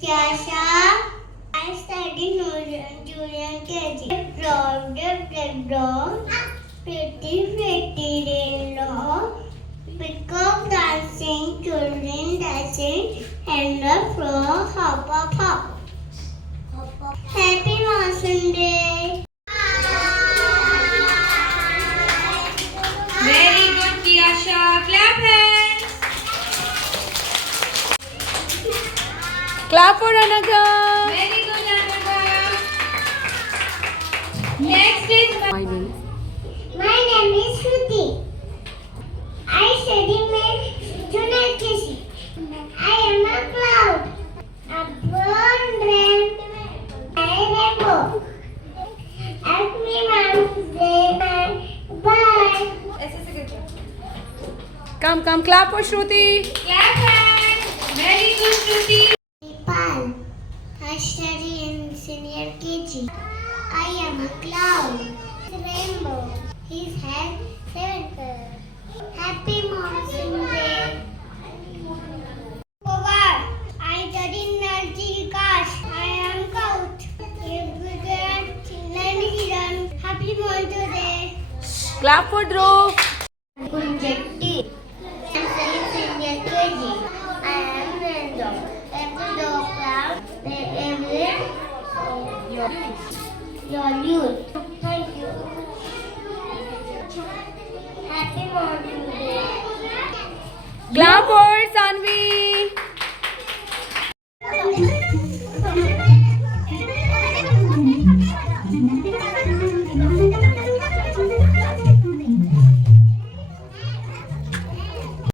Tiasha, I study junior KG. From the playground, pretty rainbow, peacock dancing, children dancing, and the frog hop hop hop. Happy Monsoon Day! Very good, Tiasha. Clap hands. Clap for Anaga. Very good, Anaga. Next is My name. My name is Shruti. I study my junior KG. I am a cloud, a brown rainbow. Happy Monsoon Day! Bye. ऐसे करके. Come, clap for Shruti. Clap hands. Very good, Shruti. Nepal. I study in senior KG. I am a cloud, rainbow. His has 7 colors. Happy Monsoon Day. Povar. I study in Nalji Kash. I am Kaut. Happy Monsoon Day. Clap for Dhruv. Kunjati. I am studying senior KG. I am Rendo. Every dog cloud. Your youth. Thank you. Happy Monsoon Day. Clap for Sanvi.